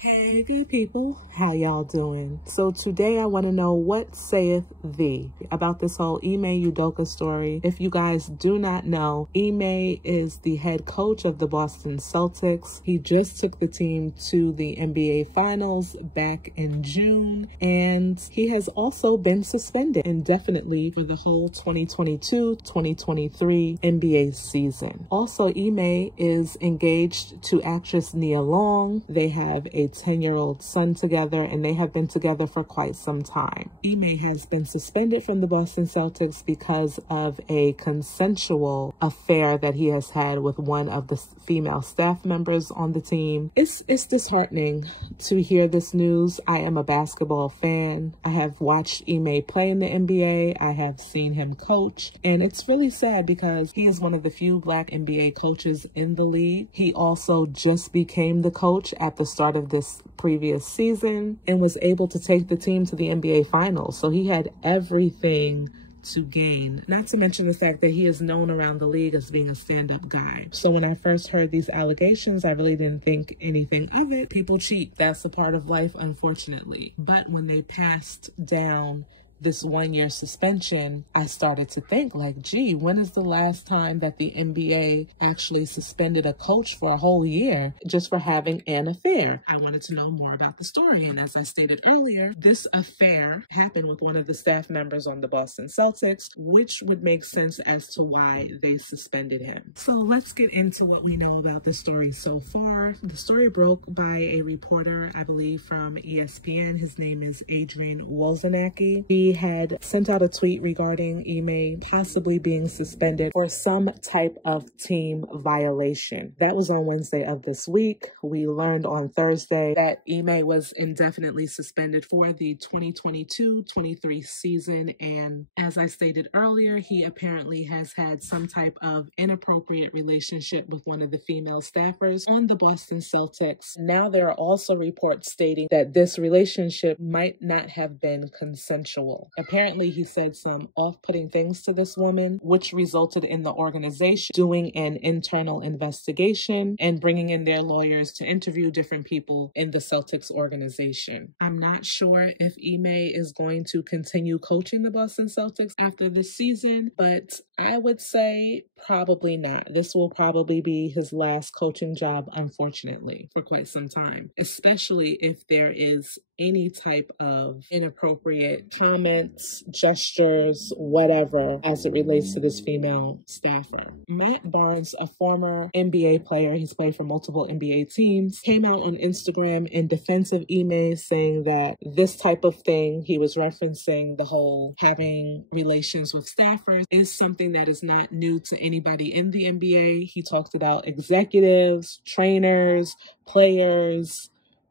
Hey good people, how y'all doing? So today I want to know what saith thee about this whole Ime Udoka story. If you guys do not know, Ime is the head coach of the Boston Celtics. He just took the team to the NBA Finals back in June, and he has also been suspended indefinitely for the whole 2022-2023 NBA season. Also, Ime is engaged to actress Nia Long. They have a 10-year-old son together, and they have been together for quite some time. Ime has been suspended from the Boston Celtics because of a consensual affair that he has had with one of the female staff members on the team. It's disheartening to hear this news. I am a basketball fan. I have watched Ime play in the NBA. I have seen him coach, and it's really sad because he is one of the few Black NBA coaches in the league. He also just became the coach at the start of this previous season and was able to take the team to the NBA Finals. So he had everything to gain, not to mention the fact that he is known around the league as being a stand-up guy. So when I first heard these allegations, I really didn't think anything of it. People cheat. That's a part of life, unfortunately. But when they passed down this 1-year suspension, I started to think like, gee, when is the last time that the NBA actually suspended a coach for a whole year just for having an affair? I wanted to know more about the story, and as I stated earlier, this affair happened with one of the staff members on the Boston Celtics, which would make sense as to why they suspended him. So let's get into what we know about the story so far. The story broke by a reporter, I believe, from ESPN. His name is Adrian Wozniacki. He had sent out a tweet regarding Ime possibly being suspended for some type of team violation. That was on Wednesday of this week. We learned on Thursday that Ime was indefinitely suspended for the 2022-23 season, and as I stated earlier, he apparently has had some type of inappropriate relationship with one of the female staffers on the Boston Celtics. Now there are also reports stating that this relationship might not have been consensual. Apparently, he said some off-putting things to this woman, which resulted in the organization doing an internal investigation and bringing in their lawyers to interview different people in the Celtics organization. I'm not sure if Ime is going to continue coaching the Boston Celtics after this season, but I would say probably not. This will probably be his last coaching job, unfortunately, for quite some time, especially if there is any type of inappropriate comments, gestures, whatever, as it relates to this female staffer. Matt Barnes, a former NBA player, he's played for multiple NBA teams, came out on Instagram in defense of Ime, saying that this type of thing, he was referencing the whole having relations with staffers, is something that is not new to anybody in the NBA. He talked about executives, trainers, players,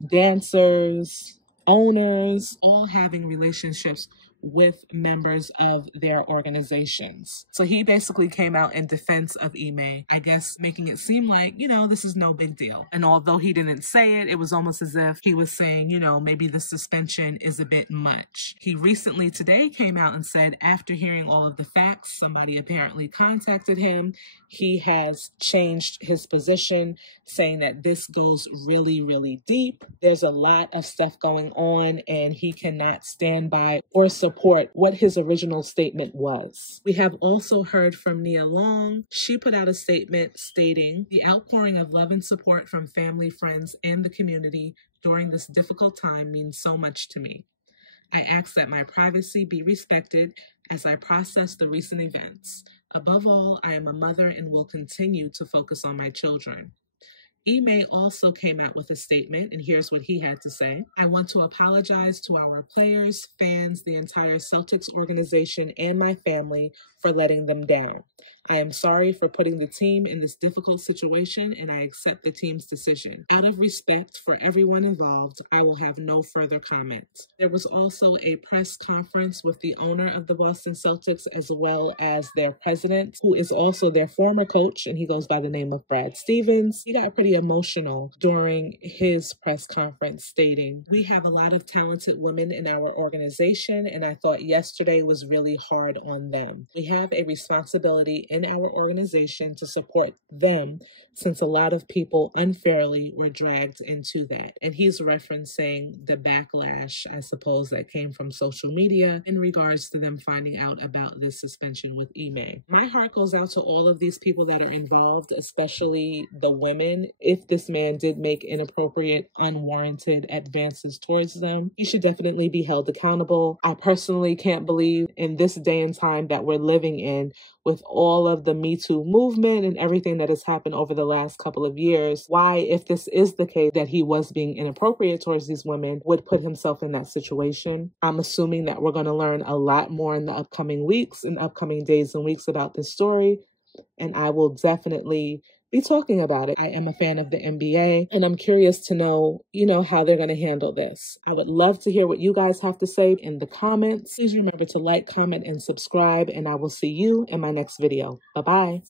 dancers, owners, all having relationships with members of their organizations. So he basically came out in defense of Ime, I guess making it seem like, this is no big deal. And although he didn't say it, it was almost as if he was saying, maybe the suspension is a bit much. He recently today came out and said, after hearing all of the facts, somebody apparently contacted him. He has changed his position, saying that this goes really, really deep. There's a lot of stuff going on, and he cannot stand by or support what his original statement was. We have also heard from Nia Long. She put out a statement stating, "The outpouring of love and support from family, friends, and the community during this difficult time means so much to me. I ask that my privacy be respected as I process the recent events. Above all, I am a mother and will continue to focus on my children." Ime also came out with a statement, and here's what he had to say. "I want to apologize to our players, fans, the entire Celtics organization, and my family for letting them down. I am sorry for putting the team in this difficult situation, and I accept the team's decision. Out of respect for everyone involved, I will have no further comment." There was also a press conference with the owner of the Boston Celtics as well as their president, who is also their former coach, and he goes by the name of Brad Stevens. He got pretty emotional during his press conference, stating, "We have a lot of talented women in our organization, and I thought yesterday was really hard on them. We have a responsibility in our organization to support them, since a lot of people unfairly were dragged into that. And he's referencing the backlash, I suppose, that came from social media in regards to them finding out about this suspension with Ime. My heart goes out to all of these people that are involved, especially the women. If this man did make inappropriate, unwarranted advances towards them, he should definitely be held accountable. I personally can't believe in this day and time that we're living in, with all of the Me Too movement and everything that has happened over the last couple of years, why, if this is the case that he was being inappropriate towards these women, would put himself in that situation. I'm assuming that we're going to learn a lot more in the upcoming weeks and upcoming days and weeks about this story, and I will definitely be talking about it. I am a fan of the NBA, and I'm curious to know, how they're going to handle this. I would love to hear what you guys have to say in the comments. Please remember to like, comment, and subscribe, and I will see you in my next video. Bye-bye.